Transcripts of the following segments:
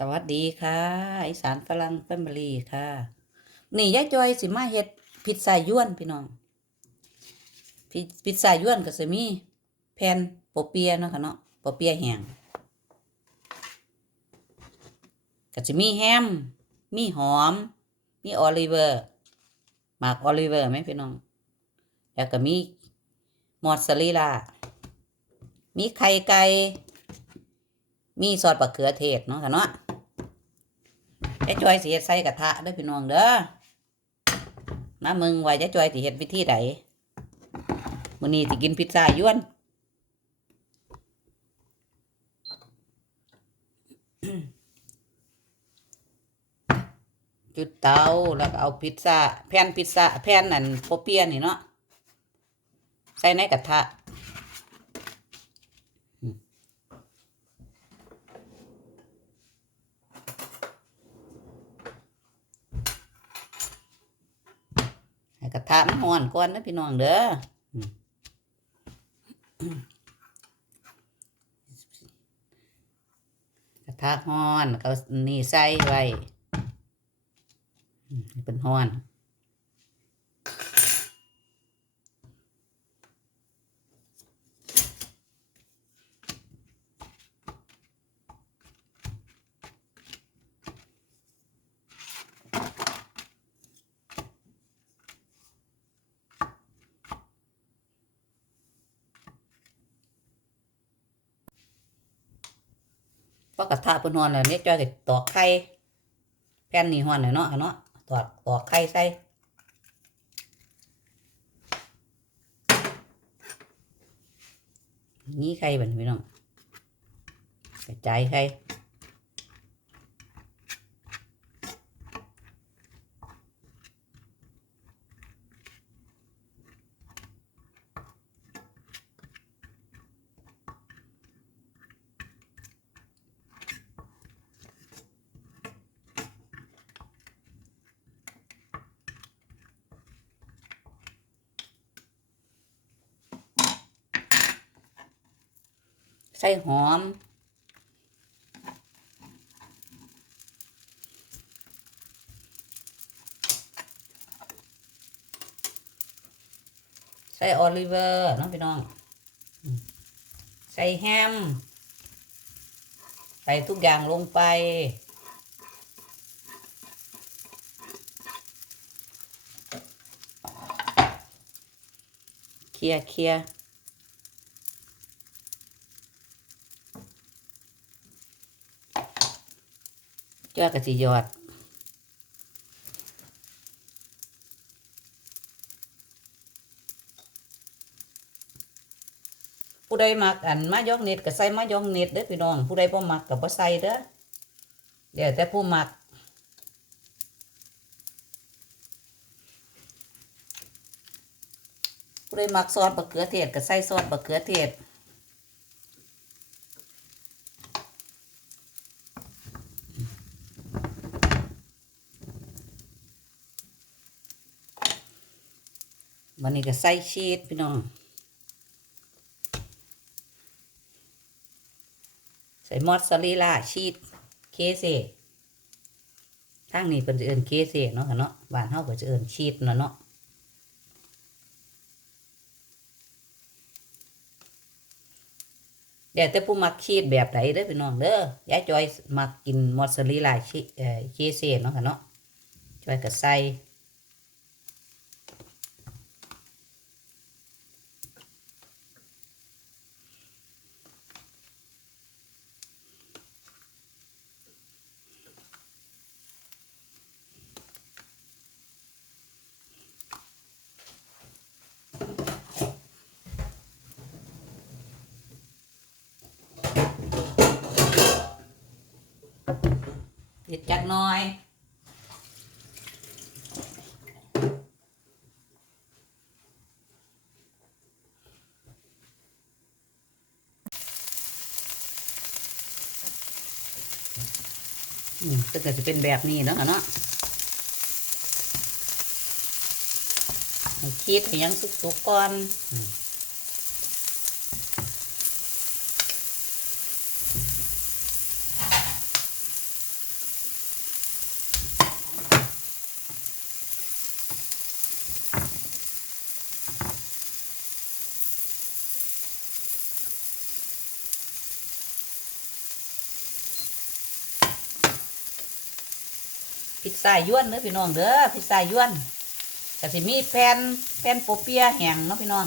สวัสดีค่ะอีสานฝรั่งแฟมิลี่ค่ะ นี่ยายจอยสิมาเฮ็ดพิซซ่ายวนพี่น้องพิพิซซ่ายวนก็สิมีแผ่นโปเปียเนาะค่ะเนาะโปเปียแห้งก็จะมีแฮม มีหอม มีออลิเวอร์หมากออลิเวอร์ไหมพี่น้อง แล้วก็มีมอสซาเรลล่ามีไข่ไก่ มีซอสมะเขือเทศเนาะค่ะเนาะ ยายจอยสิเฮ็ดใส่กระทะเด้อพี่น้องเด้อนะมึงว่ายายจอยสิเฮ็ดวิธีใดมื้อนี้สิกินพิซซ่ายวนจุดเตาแล้วก็เอาพิซซ่าแผ่นพิซซ่าแผ่นนั่นโปเปียนี่เนาะใส่ในกระทะ กระทะมันร้อนก่อนนะพี่น้องเด้อกระทะร้อนก็เอานี่ใส่ไว้เป็นร้อน พอกระทะเพิ่นฮอนแล้วเนี่ยจอยก็ตอกไข่แผ่นนี่ฮอนแล้วเนาะค่ะเนาะตอกตอกไข่ใส่นี่ไข่บัดนี้พี่น้องกระจายไข่ ใส่หอม ใส่ออลิเวอร์เนาะพี่น้อง ใส่แฮม ใส่ทุกอย่างลงไปเคลียเคลีย จ้ากะสิหยอดผู้ใดมักอันมายองเน็ตก็ใส่มายองเน็ตเด้อพี่น้อง ผู้ใดบ่มักก็บ่ใส่เด้อเดี๋ยวแต่ผู้มักผู้ใดมักซอสมะเขือเทศก็ใส่ซอสมะเขือเทศ วันนี้ก็ใส่ชีสพี่น้อง ใส่มอสซาเรลล่าชีสเคเซทางนี้เพิ่นจะเอิ้นเคเซเนาะค่ะเนาะบ้านเฮาก็จะเอิ้นชีสเนาะเนาะเดี๋ยวแต่ผู้มักชีสแบบไหนเด้อพี่น้องเด้อยายจอยมักกินมอสซาเรลล่าชีเอเคเซเนาะค่ะเนาะจอยก็ใส่ เผ็ดจักหน่อยอืมก็จะเป็นแบบนี้เนาะค่ะเนาะให้คิดให้ยังสุกๆก่อน อืมพิซซ่ายวนเด้อพี่น้องเด้อพิซซ่ายวนก็สิมีแผ่นแผ่นโปเปียแห้งเนาะพี่น้อง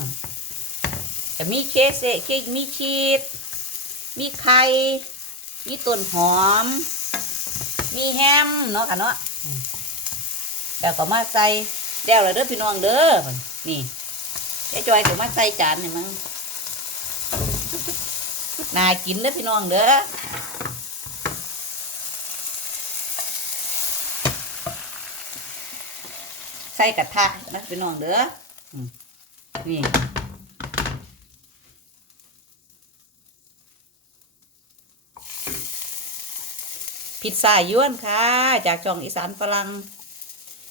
ก็มีเคสเคกมีชีสมีไข่มีต้นหอม มีแฮมเนาะค่ะเนาะอืมแล้วก็มาใส่แล้วล้วเด้อพี่น้องเด้อนี่ยายจอยก็มาใส่จานนี่มั้งน่ากินเด้อพี่น้องเด้อ ใส่กระทะนะพี่น้องเด้ออืมนี่พิซซ่ายวนค่ะ จากจองอีสานฝรั่ง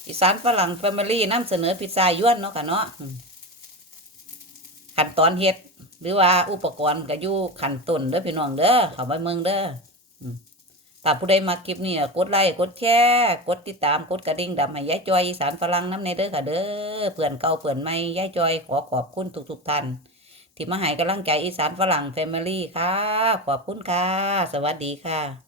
อีสานฝรั่งแฟมิลี่นำเสนอพิซซ่ายวนเนาะค่ะเนาะอืมขั้นตอนเฮ็ด หรือว่าอุปกรณ์ก็อยู่ขั้นต้นเด้อพี่น้องเด้อเข้าไปเมืองเด้ออืม ถ้าผู้ใดมาคลิปนี้กดไลค์กดแชร์กดติดตามกดกระดิ่งดำให้ยายจอยอีสานฝรั่งน้ำในเด้อค่ะเด้อเพื่อนเก่าเพื่อนใหม่ยายจอยขอขอบคุณทุกๆท่านที่มาให้กำลังใจอีสานฝรั่งแฟมิลี่ค่ะ ขอบคุณค่ะ สวัสดีค่ะ